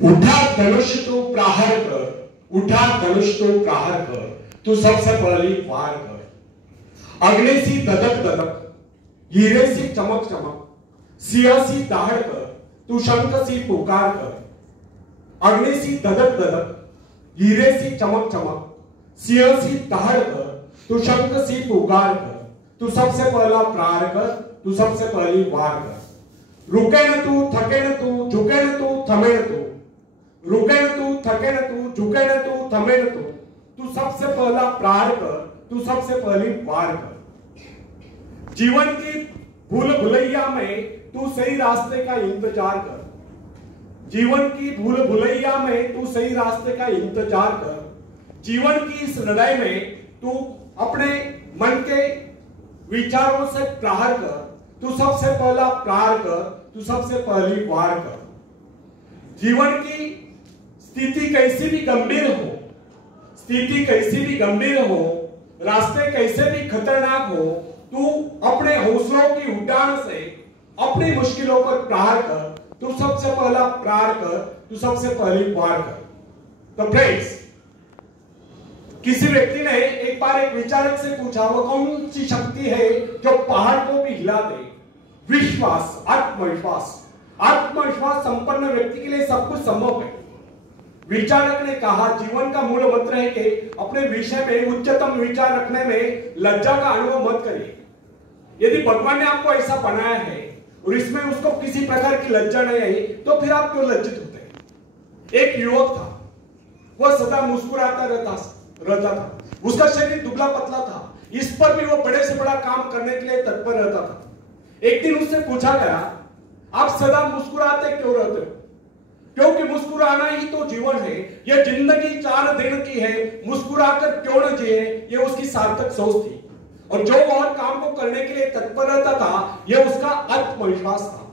उठा धनुष तो प्रहार कर, उठा धनुष तो प्रहार कर, तू सबसे पहले वार कर। अग्नि सी धधक धधक, हीरे सी चमक चमक, सिंह सी दहाड़ कर, तू शंख सी पुकार कर। अग्नि सी धधक धधक, हीरे सी चमक चमक, सिंह सी दहाड़ कर, तू शंख सी पुकार कर। तू सबसे पहला प्रहार कर, तू सबसे पहली वार कर। रुके न तू, थके न तू, झुके न तू, थमे न तू। रुके न तू, थके न तू, झुके न तू, थमे न तू। तू सबसे पहला प्रहार कर, तू सबसे पहली वार कर। जीवन की भूल भुलैया में तू सही रास्ते का इंतजार कर। जीवन की भूल भुलैया में तू सही रास्ते का इंतजार कर। जीवन की इस लड़ाई में तू अपने मन के विचारों से प्रहार कर। तू सबसे पहला प्रहार कर, तू सबसे पहली वार कर। जीवन की स्थिति कैसी भी गंभीर हो, स्थिति कैसी भी गंभीर हो, रास्ते कैसे भी खतरनाक हो, तू अपने हौसलों की उड़ान से अपनी मुश्किलों पर प्रहार कर। तू सबसे पहला प्रहार कर, तू सबसे पहली वार कर। तो फ्रेंड्स, किसी व्यक्ति ने एक बार एक विचारक से पूछा, वो कौन सी शक्ति है जो पहाड़ को भी हिला दे? विश्वास, आत्मविश्वास। आत्मविश्वास संपन्न व्यक्ति के लिए सब कुछ संभव है। विचारक ने कहा, जीवन का मूल मंत्र है कि अपने विषय में उच्चतम विचार रखने में लज्जा का अनुभव मत करिए। यदि भगवान ने आपको ऐसा बनाया है और इसमें उसको किसी प्रकार की लज्जा नहीं आई, तो फिर आप क्यों लज्जित होते हैं? एक युवक था, वह सदा मुस्कुराता रहता था। उसका शरीर दुबला पतला था, इस पर भी वो बड़े से बड़ा काम करने के लिए तत्पर रहता था। एक दिन उससे पूछा गया, आप सदा मुस्कुराते क्यों रहते हो? क्योंकि मुस्कुराना ही तो जीवन है। यह जिंदगी 4 दिन की है, मुस्कुराकर क्यों न जिए, यह उसकी सार्थक सोच थी। और जो और काम को करने के लिए तत्पर रहता था, यह उसका आत्मविश्वास था।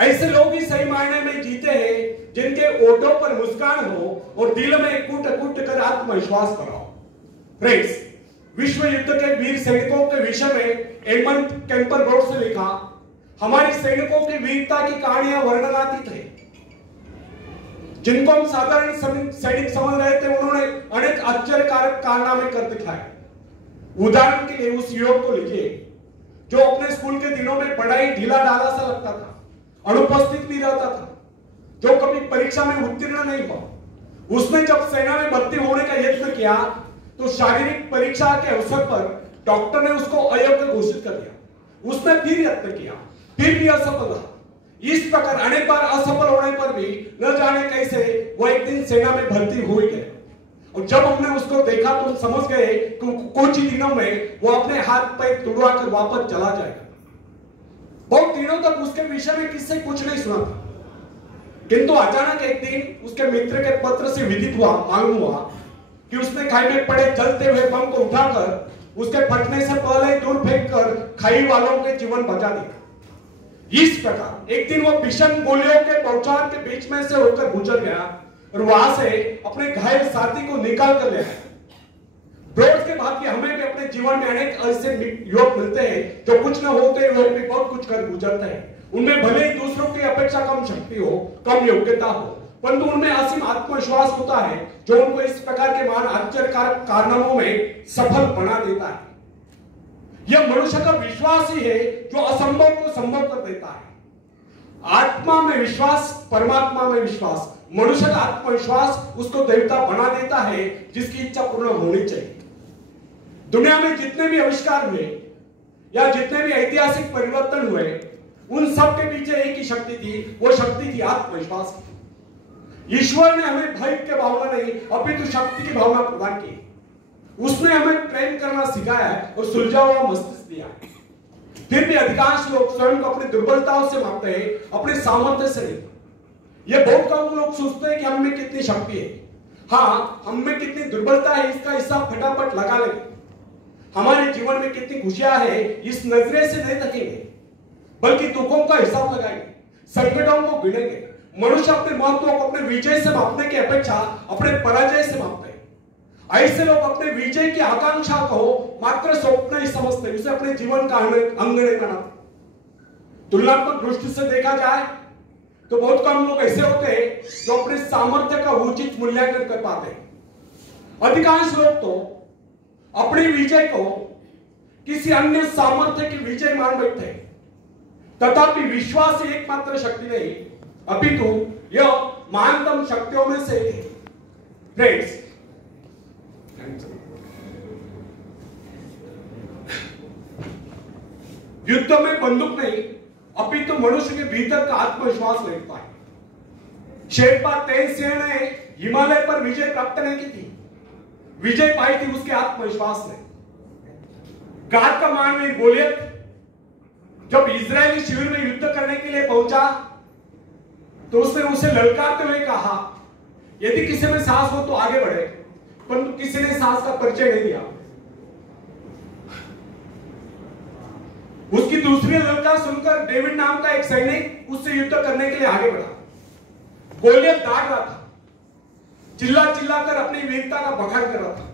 ऐसे लोग ही सही मायने में जीते हैं जिनके ओठों पर मुस्कान हो और दिल में कूट कूट कर आत्मविश्वास भरा हो। फ्रेंड्स, विश्व युद्ध के वीर सैनिकों के विषय में एडमंड कैम्पबेल से लिखा, हमारे सैनिकों की वीरता की कहानियां वर्णनातीत है। जिनको हम साधारण सैनिक समझ रहे थे, उन्होंने अनेक आश्चर्यकारक कारनामे कर दिखाए। उदाहरण के लिए उस युवक को लीजिए जो अपने स्कूल के दिनों में पढ़ाई ढीला ढाला सा लगता था, अनुपस्थित भी रहता था, जो कभी परीक्षा में उत्तीर्ण नहीं हुआ। उसने जब सेना में भर्ती होने का यत्न किया तो शारीरिक परीक्षा के अवसर पर डॉक्टर ने उसको अयोग्य घोषित कर दिया। उसने फिर यत्न किया, फिर भी असफल रहा। इस प्रकार अनेक बार असफल होने पर भी न जाने कैसे वो एक दिन सेना में भर्ती हो गए। और जब हमने उसको देखा तो समझ गए कि कुछ ही दिनों में वो अपने हाथ पैर तुड़वा कर वापस चला जाएगा। बहुत दिनों तक उसके विषय में किससे कुछ नहीं सुना था, किंतु अचानक एक दिन उसके मित्र के पत्र से विदित हुआ, मालूम हुआ कि उसने खाई में पड़े जलते हुए बम को उठाकर उसके फटने से पहले दूर फेंक कर खाई वालों के जीवन बचा दिया। इस प्रकार एक दिन वो भीषण गोलियों के बौछार के बीच में से होकर गुजर गया और वहां से अपने घायल साथी को निकाल कर ले आया। ब्रोड्स के बाद हमें भी अपने जीवन में अनेक ऐसे युवक मिलते हैं जो कुछ न होते हुए भी बहुत कुछ कर गुजरते हैं। उनमें भले ही दूसरों की अपेक्षा कम शक्ति हो, कम योग्यता हो, परंतु उनमें असीम आत्मविश्वास होता है जो उनको इस प्रकार के महान आश्चर्यकारक कारनामों में सफल बना देता है। यह मनुष्य का विश्वास ही है जो असंभव को संभव कर देता है। आत्मा में विश्वास, परमात्मा में विश्वास, मनुष्य का आत्मविश्वास उसको देवता बना देता है जिसकी इच्छा पूर्ण होनी चाहिए। दुनिया में जितने भी आविष्कार हुए या जितने भी ऐतिहासिक परिवर्तन हुए, उन सब के पीछे एक ही शक्ति थी, वो शक्ति थी आत्मविश्वास। ईश्वर ने हमें भय की भावना नहीं, अपितु शक्ति की भावना प्रदान की। उसने हमें प्रेम करना सिखाया है और सुलझा हुआ मस्तिष्क दिया है। फिर भी अधिकांश लोग स्वयं को अपनी दुर्बलताओं से मापते हैं, अपने सामर्थ्य से नहीं। ये बहुत कम लोग सोचते हैं कि हम में कितनी शक्ति है। हाँ, हम में कितनी दुर्बलता है इसका हिसाब फटाफट लगा लेंगे। हमारे जीवन में कितनी खुशियां है इस नजरे से नहीं देखेंगे, बल्कि दुखों का हिसाब लगाएंगे, संकटों को गिनेंगे। मनुष्य अपने महत्व को अपने विजय से मापने की अपेक्षा अपने पराजय से मापते हैं। ऐसे लोग अपने विजय की आकांक्षा को मात्र स्वप्न ही समझते, उसे अपने जीवन का अंग नहीं बनाते। तुलनात्मक दृष्टि से देखा जाए तो बहुत कम लोग ऐसे होते हैं जो अपने सामर्थ्य का उचित मूल्यांकन कर पाते हैं। अधिकांश लोग तो अपनी विजय को किसी अन्य सामर्थ्य की विजय मान बैठते हैं। तथापि विश्वास ही एकमात्र शक्ति नहीं, अपितु यह महानतम शक्तियों में से एक है। फ्रेंड्स, युद्ध में बंदूक नहीं, अपितु मनुष्य के भीतर का आत्मविश्वास लगता है। शेरपा तेनसिंह ने हिमालय पर विजय प्राप्त नहीं की थी, विजय पाई थी उसके आत्मविश्वास ने। गाद का मानवीय गोलियत जब इजरायली शिविर में युद्ध करने के लिए पहुंचा तो उसने उसे ललकारते हुए कहा, यदि किसी में साहस हो तो आगे बढ़े, परंतु किसी ने साहस का परिचय नहीं दिया। उसकी दूसरी ललकार सुनकर डेविड नाम का एक सैनिक उससे युद्ध करने के लिए आगे बढ़ा। गोलियत दाग रहा था, चिल्ला चिल्लाकर अपनी वीरता का बखान कर रहा था।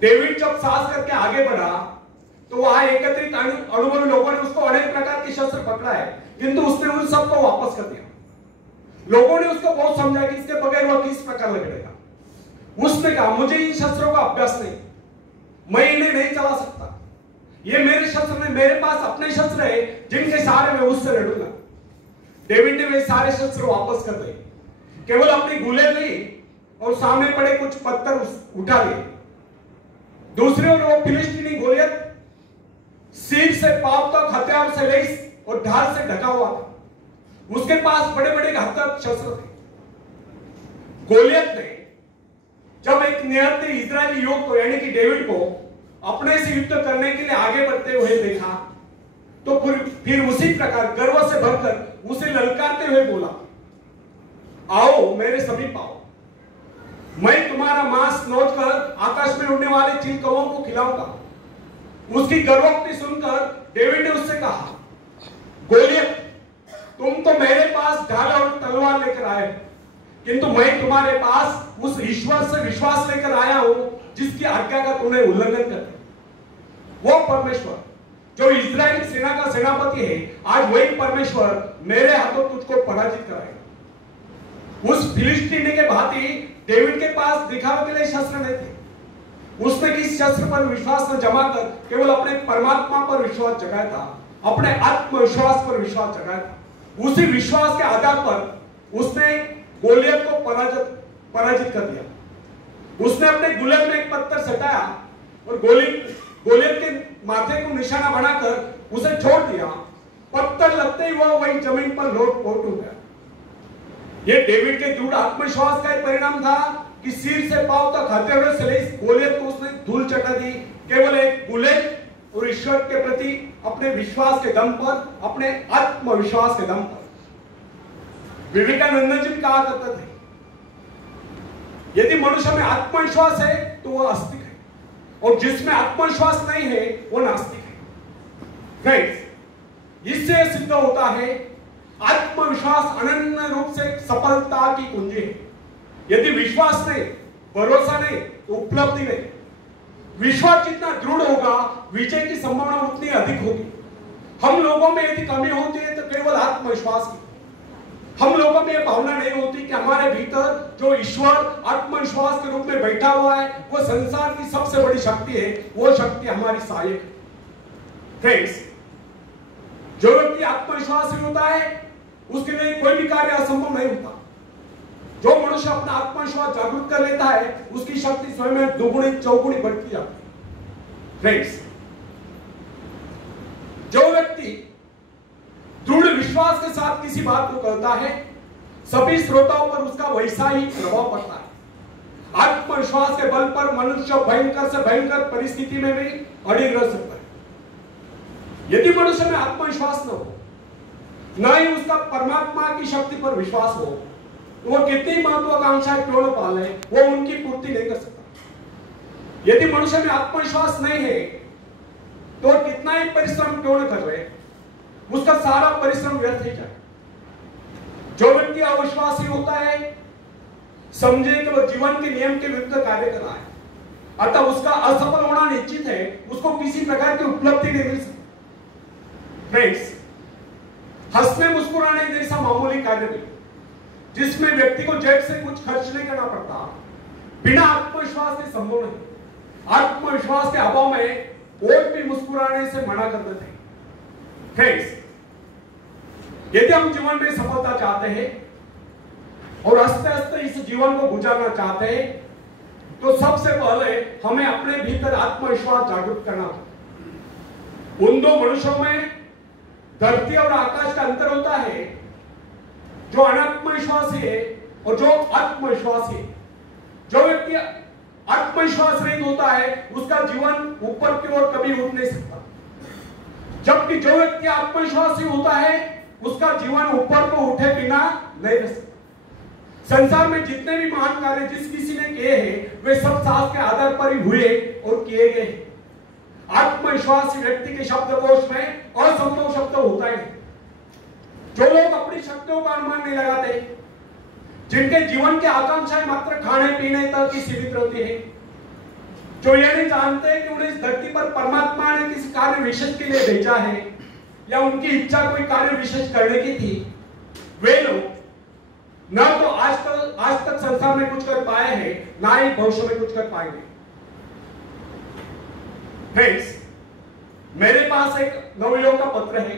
डेविड जब साहस करके आगे बढ़ा तो वहां एकत्रित अनुभवी लोगों ने उसको अनेक प्रकार के शस्त्र पकड़ा है, किंतु उसने उन सबको वापस कर दिया। लोगों ने उसको बहुत समझा कि इसके बगैर वह किस प्रकार लड़ेगा। उसने कहा, मुझे इन शस्त्रों का अभ्यास नहीं, मैं इन्हें नहीं चला सकता, ये मेरे शस्त्र नहीं, मेरे पास अपने शस्त्र है जिनके सहारे मैं उससे लड़ूंगा। डेविड ने वे सारे शस्त्र वापस कर दिए, केवल अपनी गुलेल ली और सामने पड़े कुछ पत्थर उठा लिए। दूसरी ओर वो फिलिस्तीनी गोलियत सिर से पांव तक हथियार से लैस और ढाल से ढका हुआ था। उसके पास बड़े बड़े घातक शस्त्र थे। गोलियत ने जब एक निहत्थे इजरायली युवक को यानी कि डेविड को अपने से युद्ध करने के लिए आगे बढ़ते हुए देखा तो फिर उसी प्रकार गर्व से भरकर उसे ललकारते हुए बोला, आओ मेरे समीप आओ, मैं तुम्हारा मांस नोचकर आकाश में उड़ने वाले चिल कौवों को खिलाऊंगा। उसकी गर्वोक्ति सुनकर डेविड ने उससे कहा, गोलियत, तुम तो मेरे पास ढाल और तलवार लेकर आए, किंतु मैं तुम्हारे पास उस ईश्वर से विश्वास लेकर आया हूं जिसकी आज्ञा का तुमने उल्लंघन कर दिया। वो परमेश्वर जो इजराइल सेना का सेनापति है, आज वही परमेश्वर मेरे हाथों तुझको पराजित कराएगा। उस फिलिस्तीनी के भांति डेविड के पास दिखावे के लिए शस्त्र नहीं थे। उसने किस शस्त्र पर विश्वास न जमा कर केवल अपने परमात्मा पर विश्वास जगाया था, अपने आत्मविश्वास पर विश्वास जगाया था। उसी विश्वास के आधार पर उसने गोलियत को पराजित कर दिया। उसने अपने गुलेल में एक पत्थर सटाया और गोलियत के माथे को निशाना बनाकर उसे छोड़ दिया। पत्थर लगते ही वह वही जमीन पर लोट पोट हो गया। यह डेविड के दृढ़ आत्मविश्वास का एक परिणाम था कि सिर से पांव तक हथियारों से लैस गोलियत को उसने धूल चटा दी, केवल एक गुलेल और ईश्वर के प्रति अपने विश्वास के दम पर, अपने आत्मविश्वास के दम पर। विवेकानंद जी कहा करते थे, यदि मनुष्य में आत्मविश्वास है तो वह आस्तिक है, और जिसमें आत्मविश्वास नहीं है वो नास्तिक है। फ्रेंड्स, इससे सिद्ध होता है आत्मविश्वास अनन्य रूप से सफलता की कुंजी है। यदि विश्वास नहीं, भरोसा नहीं, तो उपलब्धि नहीं। विश्वास जितना दृढ़ होगा, विजय की संभावना उतनी अधिक होगी। हम लोगों में यदि कमी होती है तो केवल आत्मविश्वास की। हम लोगों में यह भावना नहीं होती कि हमारे भीतर जो ईश्वर आत्मविश्वास के रूप में बैठा हुआ है वो संसार की सबसे बड़ी शक्ति है, वो शक्ति हमारी सहायक है। फ्रेंड्स, जो व्यक्ति आत्मविश्वासी होता है उसके लिए कोई भी कार्य असंभव नहीं होता। जो मनुष्य अपना आत्मविश्वास जागरूक कर लेता है उसकी शक्ति स्वयं में दोगुनी चौगुनी बढ़ती जाती है। फ्रेंड्स, जो व्यक्ति दृढ़ विश्वास के साथ किसी बात को कहता है, सभी श्रोताओं पर उसका वैसा ही प्रभाव पड़ता है। आत्मविश्वास के बल पर मनुष्य भयंकर से भयंकर परिस्थिति में भी अड़िग रह सकता है। यदि मनुष्य में आत्मविश्वास न हो, न ही उसका परमात्मा की शक्ति पर विश्वास हो, तो वह कितनी महत्वाकांक्षाएं क्यों न पाले, वो उनकी पूर्ति नहीं कर सकता। यदि मनुष्य में आत्मविश्वास नहीं है तो कितना ही परिश्रम क्यों न कर रहे, उसका सारा परिश्रम व्यर्थ ही जाए। जो व्यक्ति अविश्वासी होता है, समझे कि वह जीवन के नियम के विरुद्ध कार्य कर रहा है, अतः उसका असफल होना निश्चित है, उसको किसी प्रकार की उपलब्धि नहीं मिल सकती। फ्रेंड्स, हंसने मुस्कुराने जैसा मामूली कार्य नहीं, जिसमें व्यक्ति को जेब से कुछ खर्च नहीं करना पड़ता, बिना आत्मविश्वास के संभव नहीं। आत्मविश्वास के अभाव में और भी मुस्कुराने से मना कर देते हैं। फ्रेंड्स, यदि हम जीवन में सफलता चाहते हैं और हंसते हंसते इस जीवन को गुजारना चाहते हैं, तो सबसे पहले हमें अपने भीतर आत्मविश्वास जागृत करना होगा। उन दो मनुष्यों में धरती और आकाश का अंतर होता है, जो अनात्मविश्वासी है और जो आत्मविश्वासी है। जो व्यक्ति आत्मविश्वास रहित होता है, उसका जीवन ऊपर की ओर कभी उठ नहीं सकता, जबकि जो व्यक्ति आत्मविश्वासी होता है, उसका जीवन ऊपर को उठे बिना नहीं रह सकता। संसार में जितने भी महान कार्य जिस किसी ने किए हैं, वे सब साहस के आधार पर ही हुए और किए गए। आत्मविश्वासी व्यक्ति के शब्दकोश में असंभव शब्द होता है। जो लोग अपनी शक्तियों का अनुमान नहीं लगाते, जिनके जीवन की आकांक्षाएं मात्र खाने पीने तक ही सीमित रहती है, जो ये नहीं जानते कि उन्हें इस धरती पर परमात्मा ने किसी कार्य विशेष के लिए भेजा है या उनकी इच्छा कोई कार्य विशेष करने की थी, वे लोग न तो आज तक संसार में कुछ कर पाए हैं, ना ही भविष्य में कुछ कर पाएंगे। फ्रेंड्स, मेरे पास एक नवयुवक का पत्र है।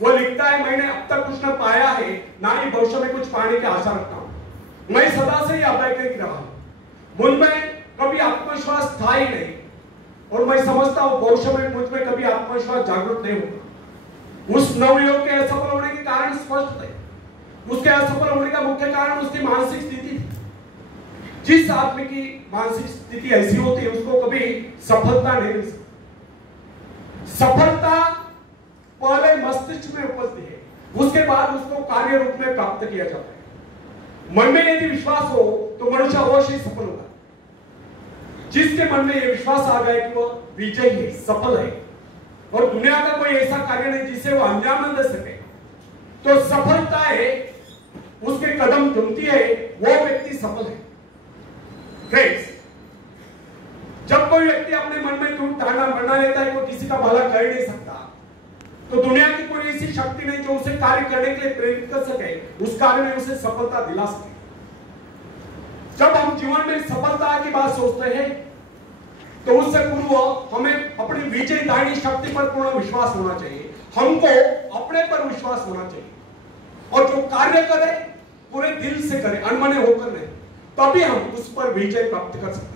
वो लिखता है, मैंने अब तक कुछ न पाया है, ना ही भविष्य में कुछ पाने की आशा रखता हूं। मैं सदा से ही अवैज्ञानिक रहा, मुझ में कभी आत्मविश्वास था ही नहीं, और मैं समझता हूं भविष्य में मुझ में कभी आत्मविश्वास जागृत नहीं होगा। उस नवयुवक के असफल होने के कारण स्पष्ट थे। उसके असफल होने का मुख्य कारण उसकी मानसिक स्थिति थी। जिस आदमी की मानसिक स्थिति ऐसी होती है, उसको कभी सफलता नहीं मिल सकती। सफलता पहले मस्तिष्क में उपजती है, उसके बाद उसको कार्य रूप में प्राप्त किया जाता है। मन में यदि विश्वास हो तो मनुष्य अवश्य ही सफल होगा। जिसके मन में यह विश्वास आ गया कि वह विजयी है, सफल है, और दुनिया का कोई ऐसा कार्य नहीं जिसे वो अंजाम न दे सके, तो सफलता है उसके कदम चुनती है, वो व्यक्ति सफल है। फ्रेंड्स, जब कोई व्यक्ति अपने मन में तुम धारणा बना लेता है कि वो किसी का भला कर नहीं सकता, तो दुनिया की कोई ऐसी शक्ति नहीं जो उसे कार्य करने के लिए प्रेरित कर सके, उस कार्य में उसे सफलता दिला सके। जब हम जीवन में सफलता की बात सोचते हैं, तो उससे पूर्व हमें अपनी विजयदायिनी शक्ति पर पूर्ण विश्वास होना चाहिए। हमको अपने पर विश्वास होना चाहिए, और जो कार्य करे पूरे दिल से करे, अनमने होकर नहीं, तभी हम उस पर विजय प्राप्त कर सकते हैं।